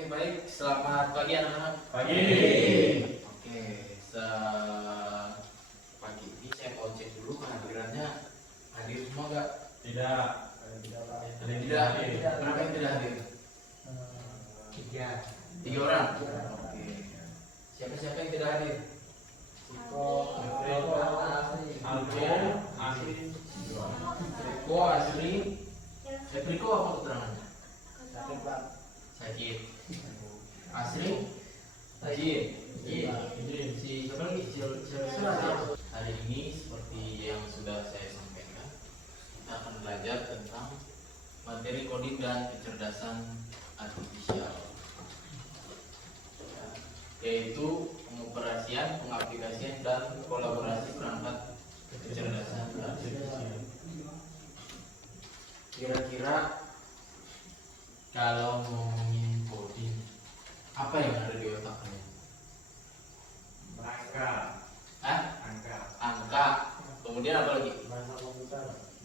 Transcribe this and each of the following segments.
Oke, baik. Selamat pagi anak-anak. Pagi. Oke, pagi ini saya mau cek dulu kehadirannya. Hadir semua nggak? Tidak. Ada yang tidak hadir. Berapa yang tidak hadir? Tiga orang. Oke. Siapa-siapa yang tidak hadir? Riko, Asri. Riko apa keterangannya? Sakit. Asri? Sakit. Si siapa lagi? Siapa? Hari ini seperti yang sudah saya sampaikan, kita akan belajar tentang materi coding dan kecerdasan artifisial, yaitu pengoperasian, pengaplikasian, dan kolaborasi perangkat kecerdasan artifisial. Kira-kira kalau ngomongin coding, apa yang ada di otak kalian? Angka. Kemudian apa lagi?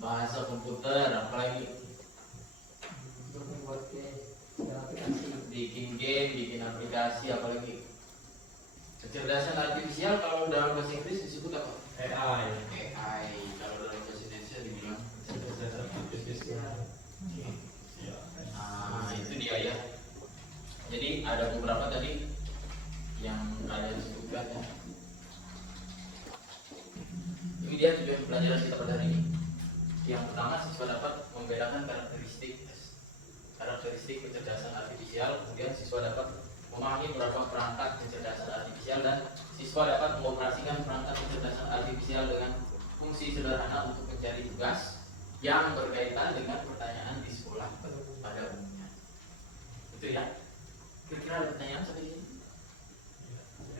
Bahasa komputer. Apa lagi? Bikin game, bikin aplikasi. Apa lagi? Kecerdasan artifisial kalau dalam bahasa Inggris disebut apa? AI. Kalau dalam bahasa Indonesia dibilang kecerdasan artifisial. Nah, itu dia ya. Jadi ada beberapa tadi yang kalian sebutkan ya. Ini dia tujuan pelajaran kita pada hari ini. Yang pertama, siswa dapat membedakan karakteristik kecerdasan artifisial. Kemudian siswa dapat memahami beberapa perangkat kecerdasan artifisial, dan siswa dapat mengoperasikan perangkat kecerdasan artifisial dengan fungsi sederhana untuk mencari tugas yang berkaitan dengan pertanyaan di sekolah pada umumnya. Itu ya. Kira-kira ada pertanyaan sampai sini?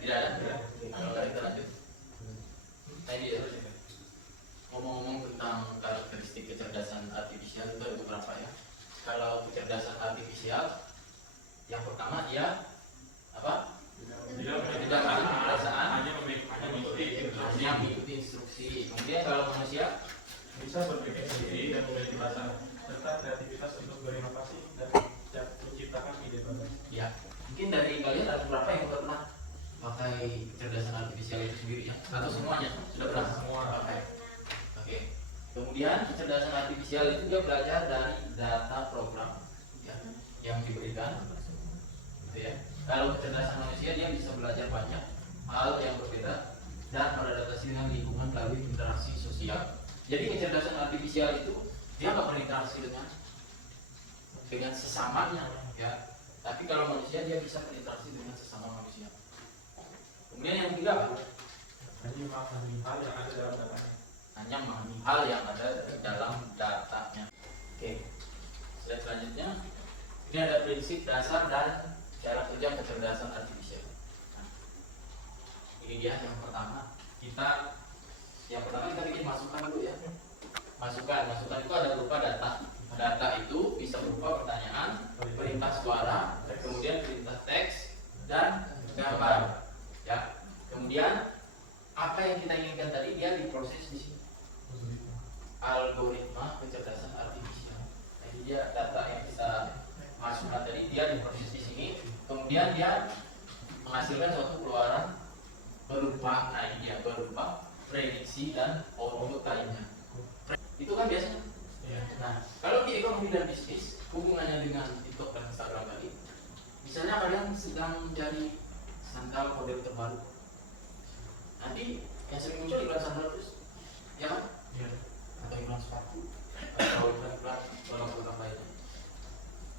Tidak ada? Kalau nggak, kita lanjut. Tadi ya, ngomong-ngomong tentang karakteristik kecerdasan artifisial itu ada beberapa ya. Kalau kecerdasan artifisial, yang pertama dia apa? Tidak memiliki perasaan, hanya mengikuti instruksi. Kemudian kalau manusia Bisa berpikir sendiri dan memiliki perasaan serta kreativitas untuk berinovasi dan menciptakan ide baru. ya, mungkin dari kalian ada berapa yang udah pernah pakai kecerdasan artifisial itu sendiri ya? Atau semuanya sudah pernah? Semua. Oke. Kemudian kecerdasan artifisial itu dia belajar dari data program ya, yang diberikan, gitu ya. Kalau kecerdasan manusia dia bisa belajar banyak hal yang berbeda dan beradaptasi dengan lingkungan melalui interaksi sosial. Jadi kecerdasan artifisial itu dia nggak berinteraksi dengan sesamanya ya. Tapi kalau manusia dia bisa berinteraksi dengan sesama manusia. Kemudian yang ketiga apa? Hanya memahami hal yang ada dalam datanya. Hanya memahami hal yang ada di dalam datanya. Oke. Slide selanjutnya, ini ada prinsip dasar dan cara kerja kecerdasan artifisial. Nah, ini dia yang pertama. Yang pertama kita bikin masukan dulu ya. Masukan itu ada berupa data. Data itu bisa berupa pertanyaan, perintah suara, kemudian perintah teks, dan gambar. Ya. Kemudian apa yang kita inginkan tadi dia diproses di sini. Algoritma kecerdasan artifisial. Jadi dia data yang kita masukkan tadi dia diproses di sini. Kemudian dia menghasilkan suatu keluaran berupa prediksi dan output lainnya. Itu kan biasanya. Nah, kalau di ekonomi dan bisnis hubungannya dengan TikTok dan Instagram tadi, misalnya kalian sedang mencari sandal model terbaru, nanti yang sering muncul iklan sandal terus, ya kan? Atau iklan sepatu, atau iklan produk-produk lainnya.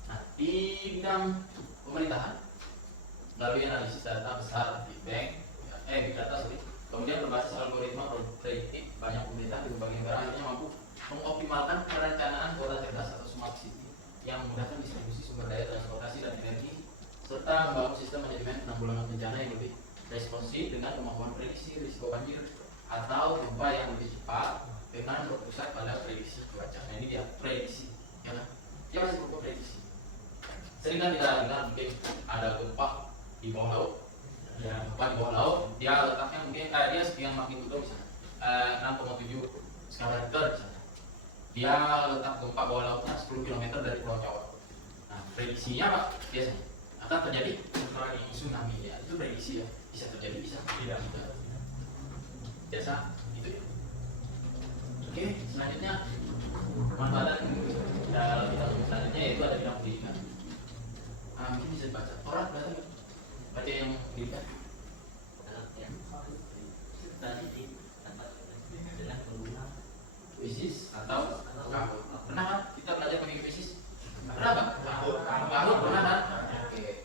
Nah, di bidang pemerintahan melalui analisis data besar big data, kemudian berbasis algoritma prediktif, banyak pemerintah di berbagai negara akhirnya mampu mengoptimalkan perencanaan kota cerdas atau smart city yang memudahkan distribusi sumber daya transportasi dan energi, serta membangun sistem manajemen penanggulangan bencana yang lebih responsif dengan kemampuan prediksi risiko banjir atau gempa yang lebih cepat dengan berpusat pada prediksi cuaca. Nah, ini dia prediksi, ya kan? Dia masih berupa prediksi. Sering kan kita dengar mungkin ada gempa di bawah laut, gempa di bawah laut, dia letaknya mungkin dia sekian magnitudo misalnya 6,7 skala Richter misalnya. Dia letak gempa bawah lautnya 10 km dari Pulau Jawa. Nah, prediksinya apa biasanya? akan terjadi tsunami ya. Itu prediksi ya, bisa terjadi bisa tidak. Biasa itu ya. Oke, selanjutnya manfaatan dalam bidang selanjutnya yaitu ada bidang pendidikan. Mungkin bisa dibaca. Orang baca yang pendidikan. Krisis atau kabut. Pernah kan kita belajar pakai krisis? Pernah kan? Kabut pernah kan? Oke.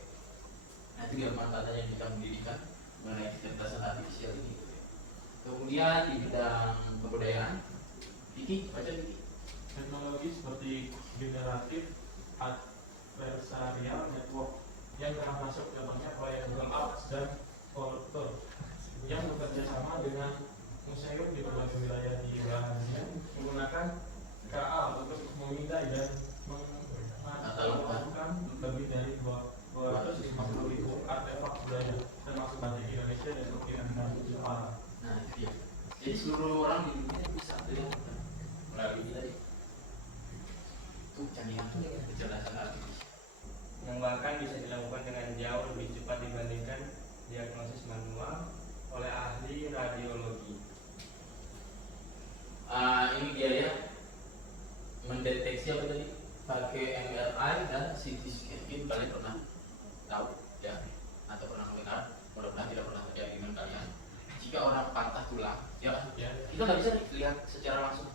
Nah itu dia manfaatnya di bidang pendidikan mengenai kecerdasan artifisial ini. Kemudian di bidang kebudayaan, Vicky, baca Vicky. Teknologi seperti generatif adversarial network yang telah masuk contohnya proyek Google Apps dan Collector yang bekerja sama dengan museum di berbagai wilayah di belahan dunia menggunakan KA untuk memindai dan mengatakan lebih dari 250.000 artefak budaya termasuk batik Indonesia dan ukiran Jepang. Nah itu dia. Jadi seluruh orang di dunia bisa belajar melalui ini tadi. Itu canggihan kecerdasan artifisial. Yang bahkan bisa dilakukan dengan jauh lebih cepat dibandingkan diagnosis manual oleh ahli radiologi. Ini dia ya, mendeteksi apa tadi? Pakai MRI dan CT scan. Mungkin kalian pernah tahu ya, atau pernah mendengar, mudah-mudahan tidak pernah terjadi dengan kalian. Jika orang patah tulang, ya kan? Kita nggak bisa lihat secara langsung,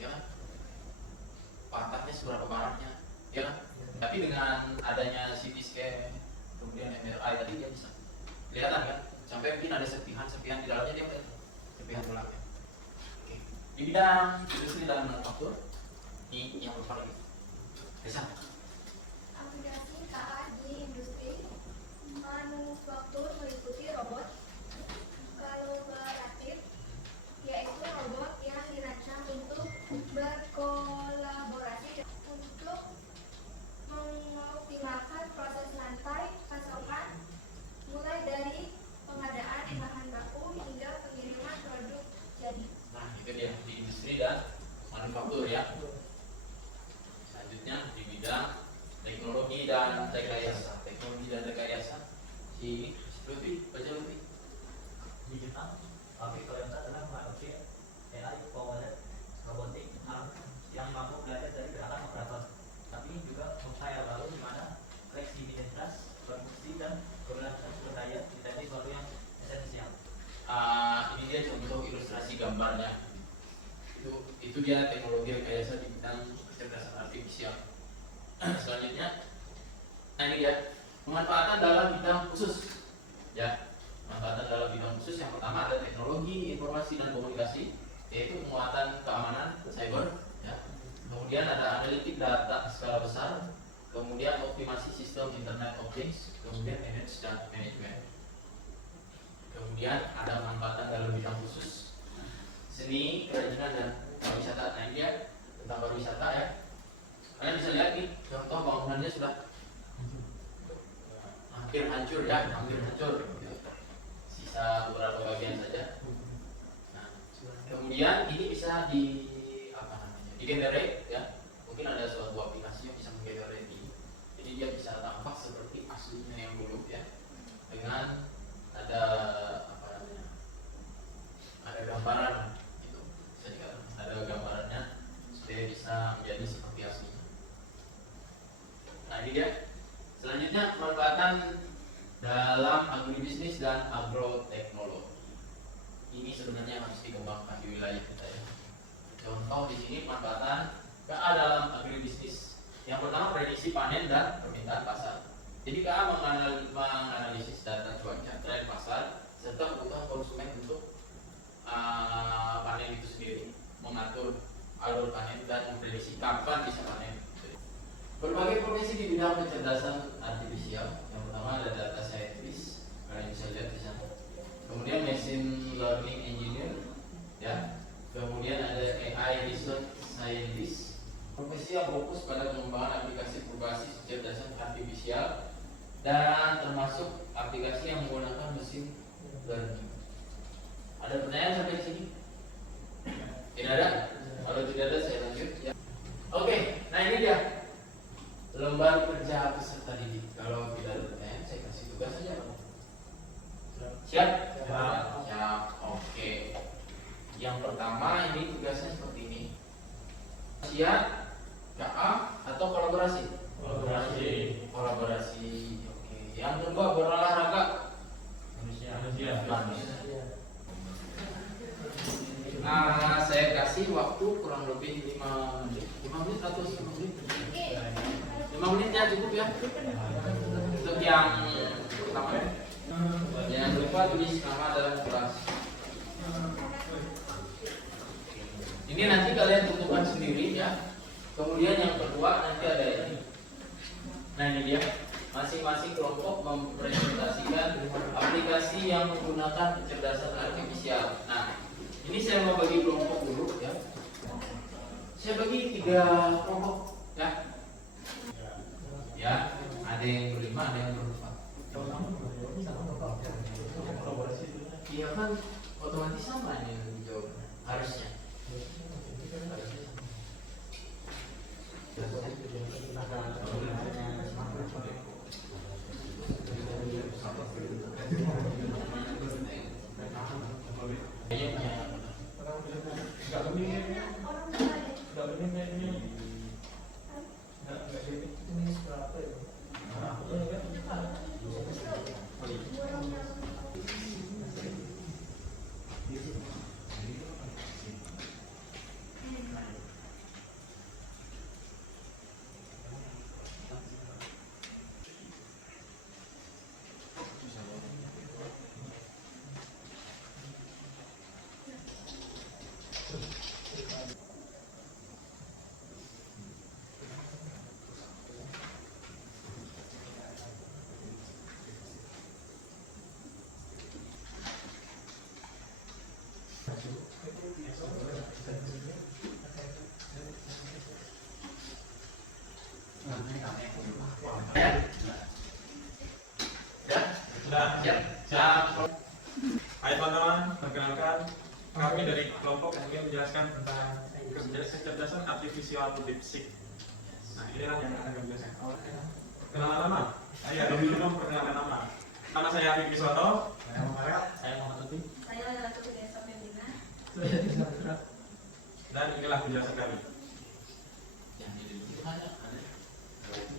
ya kan? Patahnya seberapa parahnya, ya kan? Tapi dengan adanya CT scan, kemudian MRI tadi dia bisa kelihatan kan? Sampai mungkin ada serpihan di dalamnya dia melihat serpihan tulangnya. Oke. Di bidang industri dan manufaktur, ini yang paling besar. Aplikasi KA di industri manufaktur meliputi robot kolaboratif, yaitu robot yang dirancang untuk berkolaborasi untuk mengoptimalkan proses rantai pasokan mulai dari pengadaan bahan baku hingga pengiriman produk jadi. Nah, itu dia di industri dan manufaktur ya. Selanjutnya di bidang teknologi dan rekayasa. Teknologi dan rekayasa. Si Lutfi, baca Lutfi. Digital, pabrik Toyota telah mengadopsi AI powered robotik yang mampu belajar dari gerakan operator, tapi juga memfile lalu di mana fleksibilitas produksi dan keberlanjutan sumber daya menjadi sesuatu yang esensial. Ini dia contoh ilustrasi gambarnya. Itu dia teknologi rekayasa di bidang kecerdasan artifisial. Selanjutnya, nah ini dia pemanfaatan dalam bidang khusus. Ya, pemanfaatan dalam bidang khusus yang pertama ada teknologi informasi dan komunikasi, yaitu penguatan keamanan cyber. Ya. Kemudian ada analitik data skala besar, kemudian optimasi sistem Internet of Things, kemudian manage dan manajemen. Kemudian ada pemanfaatan dalam bidang khusus seni, kerajinan dan pariwisata. Nah ini dia tentang pariwisata ya. Kalian bisa lihat nih contoh bangunannya sudah hampir hancur ya, hampir hancur. Sisa beberapa bagian saja. Nah, kemudian ini bisa di generate ya. Mungkin ada suatu aplikasi yang bisa menggenerate ini. Jadi dia bisa tampak seperti aslinya yang dulu ya. Dengan ada ada gambaran gitu. Ada gambarannya supaya bisa menjadi seperti aslinya. Nah ini dia. Selanjutnya pemanfaatan dalam agribisnis dan agroteknologi. Ini sebenarnya harus dikembangkan di wilayah kita ya. Contoh di sini pemanfaatan KA dalam agribisnis. Yang pertama prediksi panen dan permintaan pasar. Jadi KA menganalisis data cuaca, tren pasar, serta kebutuhan konsumen untuk panen itu sendiri, mengatur alur panen dan memprediksi kapan bisa panen. Berbagai profesi di bidang kecerdasan artifisial. Yang pertama ada data scientist, kalian bisa lihat di sana. Kemudian machine learning engineer, ya. Kemudian ada AI research scientist. Profesi yang fokus pada pengembangan aplikasi berbasis kecerdasan artifisial dan termasuk aplikasi yang menggunakan mesin learning. Ada pertanyaan sampai sini? Tidak ada? Kalau tidak ada saya lanjut ya. Oke, nah ini dia lembar kerja peserta didik. Kalau tidak ada pertanyaan, saya kasih tugas saja, Pak. Siap? Siap. Oke. Yang pertama ini tugasnya seperti ini. Siap, KA atau kolaborasi? Kolaborasi. Kolaborasi. Oke. Yang kedua berolahraga. Manusia. Nah, saya kasih waktu kurang lebih 5 menit. 5 menit atau 10 menit? 5 menit ya cukup ya. Untuk yang pertama. Jangan lupa tulis nama dalam kelas. Ini nanti kalian tentukan sendiri ya. Kemudian yang kedua nanti ada ini. Nah ini dia. Masing-masing kelompok mempresentasikan aplikasi yang menggunakan kecerdasan artifisial. Nah, ini saya mau bagi kelompok dulu ya. Saya bagi 3 kelompok ya. Ya, ada yang berlima, ada yang berempat. Iya kan, otomatis sama yang dijawab harusnya. Hai teman-teman, perkenalkan kami dari kelompok yang ingin menjelaskan tentang kecerdasan artifisial DeepSeek. Nah, inilah yang akan kami jelaskan. Kenalan nama? Ayo, dulu perkenalkan nama. Nama saya Afif Wiswoto. Saya Muhammad. Saya Muhammad Tuti. Saya Ratu Desa Femina. Dan inilah penjelasan kami.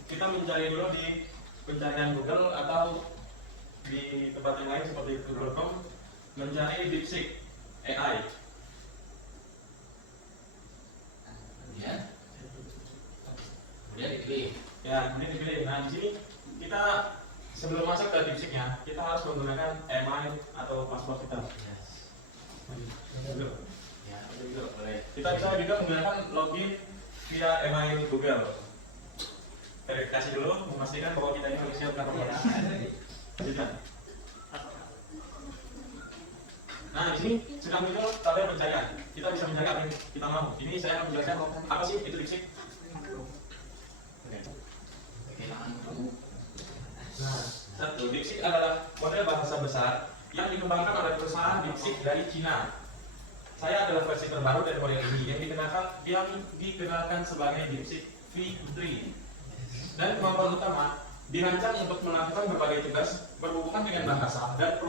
Kita mencari dulu di pencarian Google atau di tempat yang lain seperti Google.com, mencari DeepSeek AI. Kemudian dipilih. Ya, ini dipilih. Nah, di sini kita sebelum masuk ke DeepSeek-nya, kita harus menggunakan email atau password kita. Google. Ya, boleh. Kita bisa juga menggunakan login via email Google. Verifikasi dulu, memastikan bahwa kita ini manusia bukan robot. Lanjutkan. Nah, di sini sedang muncul tabel pencarian. Kita bisa mencari apa yang kita mau. Ini saya akan menjelaskan apa sih itu DeepSeek. Nah, satu, DeepSeek adalah model bahasa besar yang dikembangkan oleh perusahaan DeepSeek dari Cina. Saya adalah versi terbaru dari model ini yang dikenalkan sebagai DeepSeek V3. Dan kemampuan utama dirancang untuk melakukan berbagai tugas berhubungan dengan bahasa dan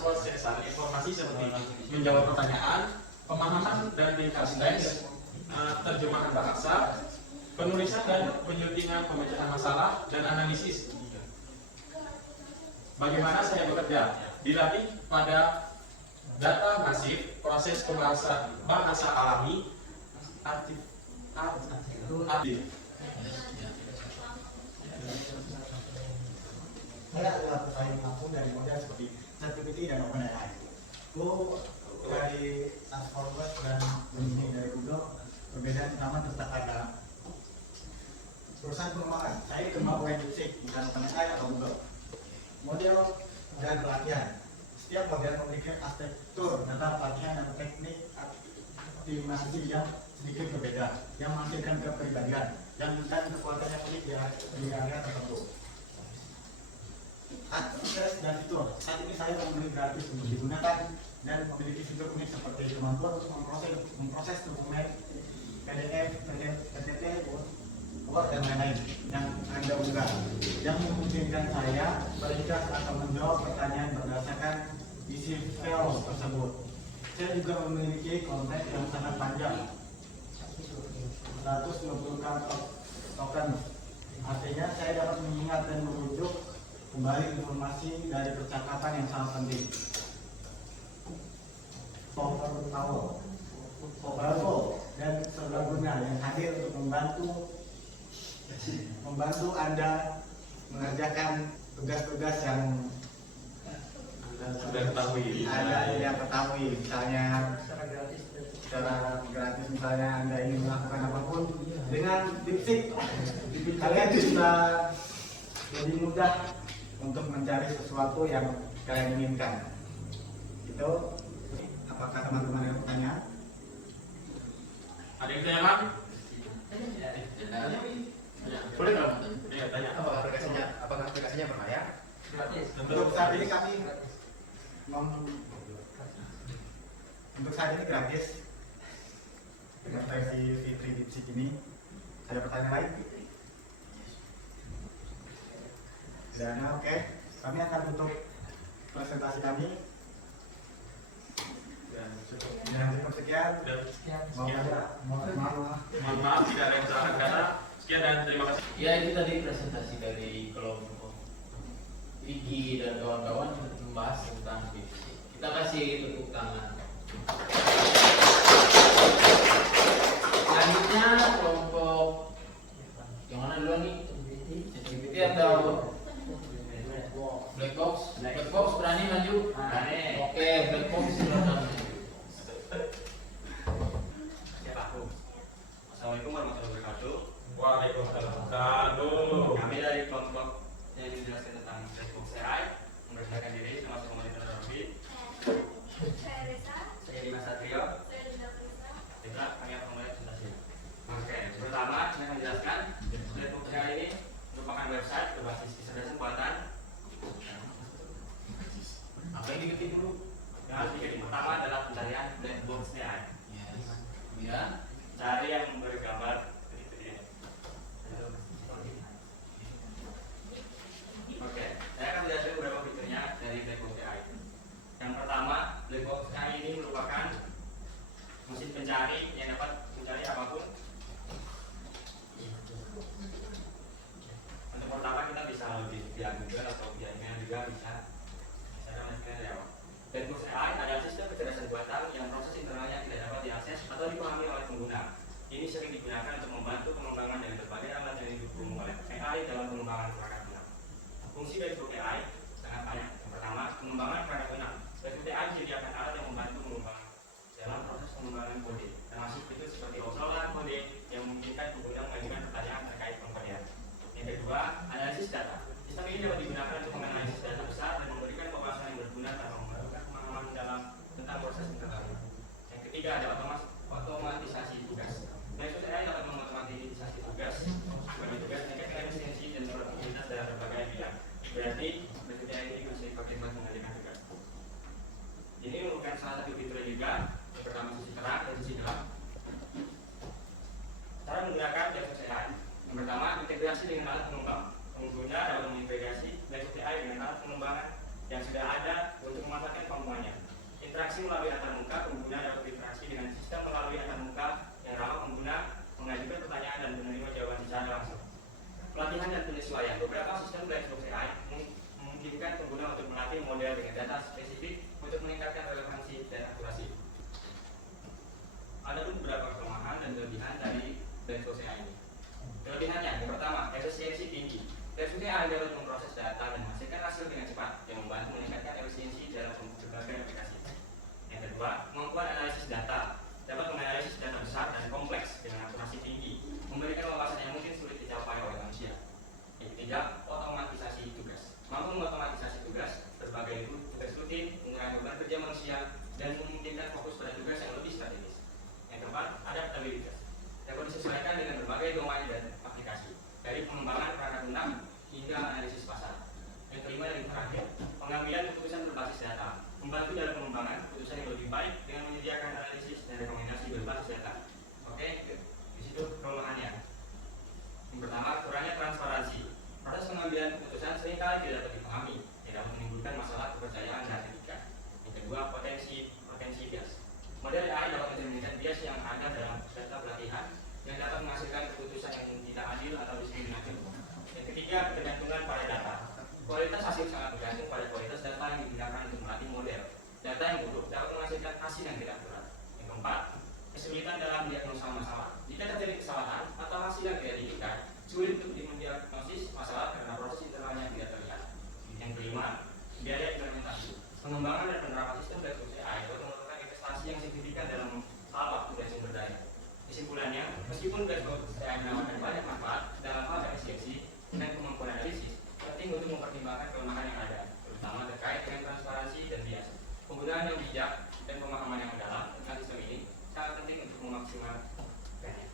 prosesan informasi seperti menjawab pertanyaan, pemahaman dan ringkas teks, terjemahan bahasa, penulisan dan penyuntingan pemecahan masalah dan analisis. Bagaimana saya bekerja? Dilatih pada data masif, proses bahasa alami, aktif. Saya adalah pesaing langsung dari model seperti ChatGPT dan OpenAI. Itu dari Transformers dan Gemini dari Google, perbedaan nama tetap ada. Perusahaan pengembangan, saya dikembang oleh DeepSeek, bukan OpenAI atau Google. Model dan pelatihan, setiap model memiliki arsitektur, data pelatihan dan teknik optimasi yang sedikit berbeda, yang menghasilkan kepribadian dan kekuatan yang unik di area tertentu. Akses dan fitur, saat ini saya memberi gratis untuk digunakan dan memiliki fitur unik seperti kemampuan untuk memproses dokumen PDF, PPT, kelompok dan lain-lain yang Anda unggah, yang memungkinkan saya meringkas atau menjawab pertanyaan berdasarkan isi file tersebut. Saya juga memiliki konten yang sangat panjang, 120 token. Artinya saya dapat mengingat dan merujuk kembali informasi dari percakapan yang sangat penting. Bravo dan serbaguna yang hadir untuk membantu Anda mengerjakan tugas-tugas yang Sudah ketahui. Anda tidak ketahui, misalnya secara gratis, misalnya Anda ingin melakukan apapun dengan DeepSeek, kalian bisa lebih mudah untuk mencari sesuatu yang kalian inginkan. Itu, apakah teman-teman ada pertanyaan? Ada yang tanya, Mak? Boleh nggak? Ya, tanya apakah aplikasinya berbayar? Untuk saat ini kami untuk saat ini gratis dengan versi free DeepSeek ini. Ada pertanyaan lain? Dan oke, kami akan tutup presentasi kami. Dan cukup sekian. Mohon maaf tidak ada yang salah kata. Sekian dan terima kasih. Ya, itu tadi presentasi dari kelompok Vicky dan kawan-kawan membahas tentang DeepSeek. Kita kasih tepuk tangan. Selanjutnya kelompok yang mana dulu nih? ChatGPT atau Black Box? Black Box berani maju? Berani. Oke, Black Box silakan. Siapa aku? Assalamualaikum warahmatullahi wabarakatuh. Waalaikumsalam. Kami dari kelompok yang menjelaskan tentang Black Box AI memperkenalkan diri termasuk komunitas Robi. Saya Reza, Saya Dimas Satrio. saya Dinda Prisa. Kita kami akan memulai presentasi. Oke, pertama saya akan menjelaskan Black Box AI ini merupakan website berbasis kecerdasan buatan. Apa yang diketik dulu? Yang harus diketik pertama adalah pencarian Black Box AI. Ya. Cari yang bergambar seperti ini. Oke, saya akan menjelaskan beberapa fiturnya dari Black Box AI. Yang pertama, Black Box AI ini merupakan mesin pencari yang dapat mencari apapun. Untuk pertama kita bisa login via Google atau via email juga bisa. Saya menjelaskan ya. Black Box AI adalah sistem kecerdasan buatan yang proses internalnya tidak dapat diakses atau dipahami oleh pengguna. Ini sering digunakan untuk membantu pengembangan dari berbagai alat yang didukung oleh AI dalam pengembangan perangkat lunak. Fungsi Black Box AI sangat banyak. Yang pertama, pengembangan perangkat lunak. Black Box AI menyediakan alat yang membantu mengembangkan dalam proses pengembangan kode, termasuk fitur seperti obrolan kode yang memungkinkan pengguna mengajukan pertanyaan terkait pengkodean. Yang kedua, analisis data. Sistem ini dapat digunakan untuk menganalisis data besar dan memberikan wawasan yang berguna tanpa memerlukan pemahaman dalam tentang proses internal. Yang ketiga ada otomatisasi tugas. Black Box AI dapat mengotomatisasi tugas sebagai tugas meningkatkan efisiensi dan produktivitas dalam berbagai bidang. Berarti Black Box AI ini bisa dipakai buat mengerjakan tugas. Ini merupakan salah satu fitur juga. Yang pertama sisi terang dan sisi gelap. Cara menggunakan Black Box AI. Yang pertama, integrasi dengan alat pengembang. Pengguna dapat mengintegrasi Black Box AI dengan alat pengembangan yang sudah ada untuk memanfaatkan kemampuannya. Interaksi melalui antar muka, pengguna dapat berinteraksi dengan sistem melalui antar muka yang ramah pengguna mengajukan pertanyaan dan menerima jawaban secara langsung. Pelatihan dan penyesuaian. Beberapa sistem Black Box AI memungkinkan pengguna untuk melatih model dengan data spesifik untuk meningkatkan relevansi dan akurasi. Ada beberapa kelemahan dan kelebihan dari Black Box AI ini. Kelebihannya, yang pertama, efisiensi tinggi. Black Box AI dapat memproses data dan menghasilkan hasil dengan cepat yang membantu meningkatkan efisiensi dalam berbagai aplikasi. Yang kedua, kemampuan analisis data. Dapat menganalisis data besar dan kompleks dengan akurasi tinggi, memberikan wawasan yang mungkin sulit dicapai oleh manusia. Yang ketiga, otomatisasi tugas. Mampu mengotomatisasi tugas, berbagai tugas rutin, mengurangi beban kerja manusia, dan memungkinkan fokus pada tugas yang lebih strategis. Yang keempat, adaptabilitas. Dapat disesuaikan dengan berbagai domain dan aplikasi, dari pengembangan perangkat lunak hingga analisis pasar. Yang kelima dan terakhir, pengambilan keputusan berbasis data, membantu dalam pengembangan keputusan yang lebih baik dengan menyediakan analisis dan rekomendasi berbasis data. Oke, di situ kelemahannya. Yang pertama seringkali tidak dapat dipahami, tidak menimbulkan masalah kepercayaan dan etika. Yang kedua, potensi bias. Model AI dapat mencerminkan bias yang ada dalam data pelatihan yang dapat menghasilkan keputusan yang tidak adil atau diskriminatif. Yang ketiga, ketergantungan pada data. Kualitas hasil sangat bergantung pada kualitas data yang digunakan untuk melatih model. Data yang buruk dapat menghasilkan hasil yang tidak akurat. Yang keempat, kesulitan dalam diagnosa masalah. Jika terjadi kesalahan atau hasil yang tidak diinginkan, sulit untuk mendiagnosis masalah karena proses internalnya tidak terlihat. Yang kelima, biaya implementasi. Pengembangan dan penerapan sistem Black-Box AI dapat memerlukan investasi yang signifikan dalam hal waktu dan sumber daya. Kesimpulannya, meskipun Black-Box AI menawarkan banyak manfaat dalam hal efisiensi dan kemampuan analisis, penting untuk mempertimbangkan kelemahan yang ada, terutama terkait dengan transparansi dan bias. Penggunaan yang bijak dan pemahaman yang mendalam tentang sistem ini sangat penting untuk memaksimalkannya.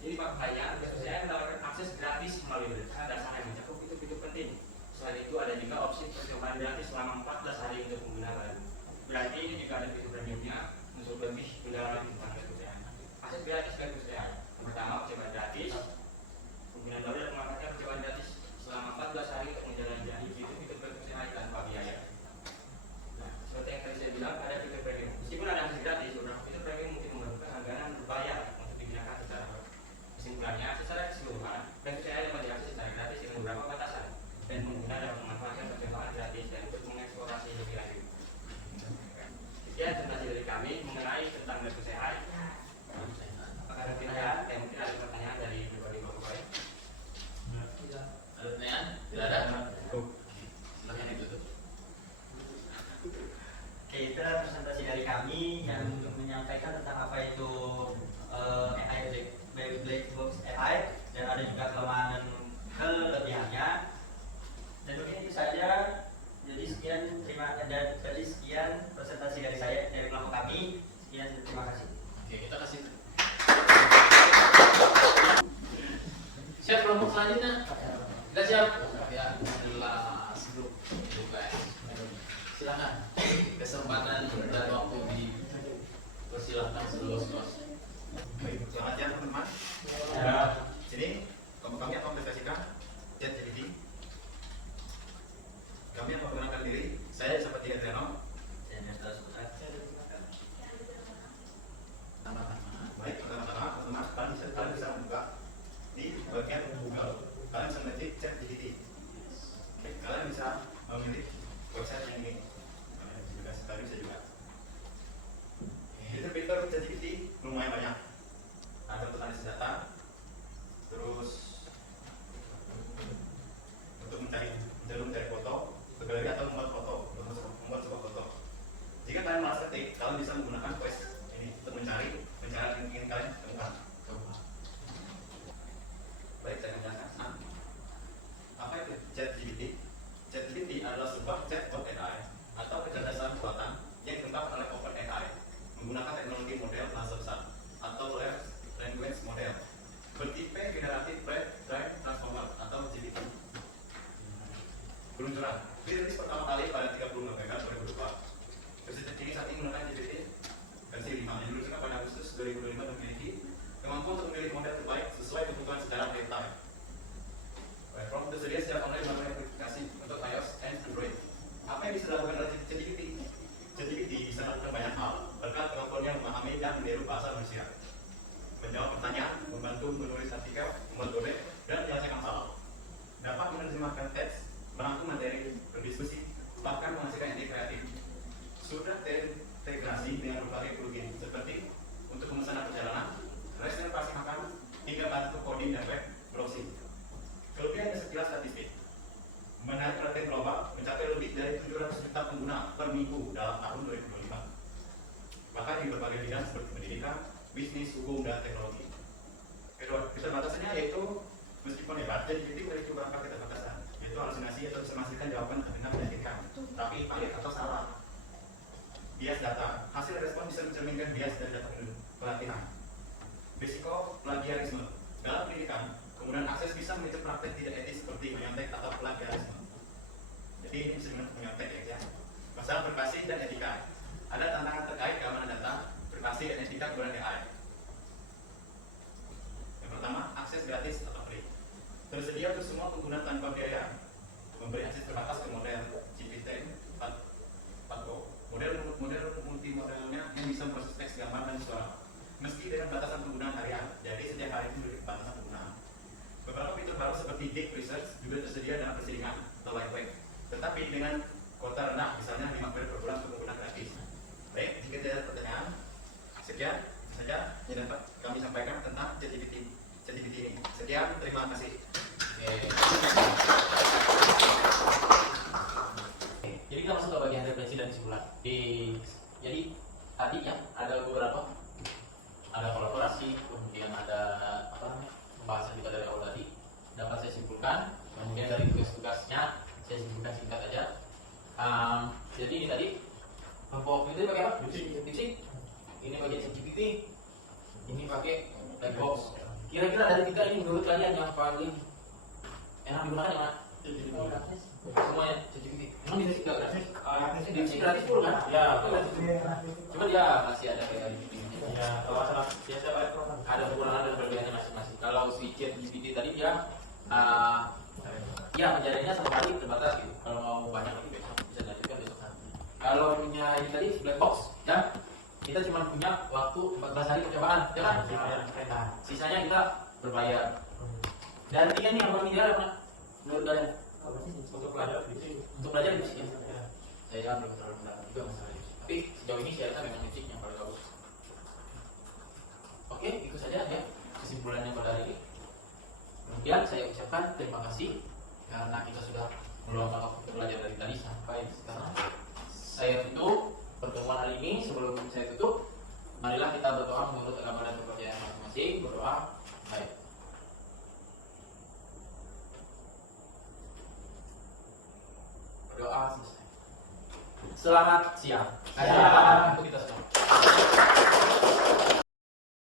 Ini faktanya, saya menawarkan akses gratis melalui berita dan sangat mencakup fitur-fitur penting. Selain itu ada juga opsi percobaan gratis selama 14 hari untuk pengguna baru. Berarti ini juga ada fitur premiumnya untuk lebih mendalami tentang Black-Box. Akses gratis Black-Box. Yang pertama, percobaan gratis. Pengguna baru dapat memanfaatkan percobaan gratis selama 14 hari untuk menjalani fitur-fitur Black-Box tanpa biaya. Nah, seperti yang tadi saya bilang, ada fitur premium. Meskipun ada akses gratis, beberapa fitur premium mungkin memerlukan anggaran berbayar untuk digunakan secara kesimpulannya, secara keseluruhan, Black-Box dapat diakses secara gratis dengan beberapa batasan dan pengguna dapat memanfaatkan percobaan gratis dan untuk mengeksplorasi lebih lanjut. Sekian presentasi dari kami mengenai tentang Black-Box AI. Apakah ada pertanyaan? Mungkin ada pertanyaan dari berbagai bapak. Ada pertanyaan? Tidak ada? Silahkan ditutup. Oke, itu adalah presentasi dari kami yang menyampaikan tentang apa itu AI Black-Box AI dan ada juga kelemahan dan kelebihannya. Dan mungkin itu saja. Jadi sekian presentasi dari saya dari kelompok kami. Sekian, terima kasih. Oke, kita kasih. Siap kelompok selanjutnya? Kita siap? Ya, adalah grup UKS. Silakan. Kesempatan dan waktu dipersilahkan seluas-luas. Baik, selamat siang teman-teman. Ya. Sini kami akan mempresentasikan ChatGPT. Kami akan memperkenalkan diri. Saya seperti Adriano. Baik, pertama-tama teman-teman kalian bisa membuka di bagian Google. Kalian bisa mengetik ChatGPT. Kalian bisa memilih website yang ini. Kalian bisa juga. Fitur-fitur ChatGPT lumayan banyak. Ada untuk analisis data, terus untuk mencari foto, galeri atau membuat sebuah foto. Jika kalian malas ketik, kalian bisa menggunakan quest ini untuk mencari yang ingin kalian temukan. Baik, saya menjelaskan. Apa itu ChatGPT? ChatGPT adalah sebuah chatbot AI atau kecerdasan buatan yang dikembangkan oleh OpenAI menggunakan teknologi model bahasa besar atau large language model bertipe generative pre-trained transformer atau GPT. Peluncuran dirilis pertama kali pada 30 November 2002. Versi terkini saat ini menggunakan GPT versi 5 yang diluncurkan pada Agustus 2025 dan memiliki kemampuan untuk memilih model terbaik sesuai kebutuhan secara real time. Prompt tersedia secara online melalui aplikasi untuk iOS dan Android. Apa yang bisa dilakukan oleh ChatGPT? ChatGPT bisa melakukan banyak hal berkat kemampuannya memahami dan meniru bahasa manusia, menjawab pertanyaan, membantu menulis artikel, membuat golek, dan menyelesaikan masalah. Dapat menerjemahkan teks, merangkum materi, berdiskusi, bahkan menghasilkan ide kreatif. Sudah terintegrasi dengan berbagai plugin seperti untuk pemesanan perjalanan, reservasi makan, hingga bantu coding dan web browsing. Kelebihannya sekilas statistik. Menarik perhatian global mencapai lebih dari 700 juta pengguna per minggu dalam tahun 2025. Bahkan di berbagai bidang seperti pendidikan, bisnis, hukum, dan teknologi. Kedua, keterbatasannya yaitu meskipun hebat, ChatGPT memiliki beberapa keterbatasan, yaitu halusinasi atau bisa menghasilkan jawaban dengan meyakinkan, tapi valid atau salah. Bias data, hasil respon bisa mencerminkan bias dari data pelatihan. Risiko plagiarisme dalam pendidikan, kemudian akses bisa memicu praktek tidak etis seperti menyontek atau plagiarisme. Jadi ini bisa menyontek ya. Masalah privasi dan etika. Ada tantangan terkait keamanan data, privasi dan etika penggunaan AI. Yang pertama, akses gratis atau free. Tersedia untuk semua pengguna tanpa biaya. memberi akses terbatas ke model GPT 4.0. Model multimodalnya yang bisa memproses teks, gambar, dan suara. Meski dengan batasan penggunaan harian, jadi setiap hari itu memiliki batasan penggunaan. Beberapa fitur baru seperti Deep Research juga tersedia dalam versi ringan atau lightweight, tetapi dengan kuota rendah, misalnya 5 kali per bulan untuk pengguna gratis. Baik, jika tidak ada pertanyaan, sekian saja yang dapat kami sampaikan tentang ChatGPT ini. Sekian, terima kasih. Jadi kita masuk ke bagian referensi dan kesimpulan. Jadi tadi ya ada beberapa, ada kolaborasi, kemudian ada pembahasan kita dari awal tadi. Dapat saya simpulkan, kemudian dari tugas-tugasnya saya simpulkan singkat aja. Jadi ini tadi kelompok itu pakai apa? Basic. Ini pakai ChatGPT, ini pakai black box. Kira-kira dari tiga ini menurut kalian yang paling enak digunakan yang mana? Semuanya ChatGPT. Emang bisa sih gratis? Basic gratis full kan? Ya, Cuma dia masih ada kayak ya, kalau masalah biasa Pak, ada kekurangan dan kelebihannya masing-masing. Kalau si ChatGPT tadi dia ya penjariannya satu kali terbatas gitu. Kalau mau banyak lagi besok bisa dilanjutkan besok nanti. Kalau punya ini tadi black box ya, kita cuma punya waktu 14 hari percobaan, ya kan? Nah, sisanya kita berbayar. Dan tiga ini yang paling ideal apa? Menurut kalian? untuk pelajar fisik. Untuk belajar musik ya? Saya belum terlalu mendalam juga masalah musik. Tapi sejauh ini saya rasa memang musik yang paling bagus. Oke, itu saja ya kesimpulannya pada hari ini. Kemudian saya ucapkan terima kasih karena kita sudah meluangkan waktu untuk belajar dari tadi sampai sekarang. Saya tutup pertemuan hari ini. Sebelum saya tutup, marilah kita berdoa menurut agama dan kepercayaan masing-masing. Berdoa, baik. Berdoa selesai. Selamat siang. Untuk kita semua.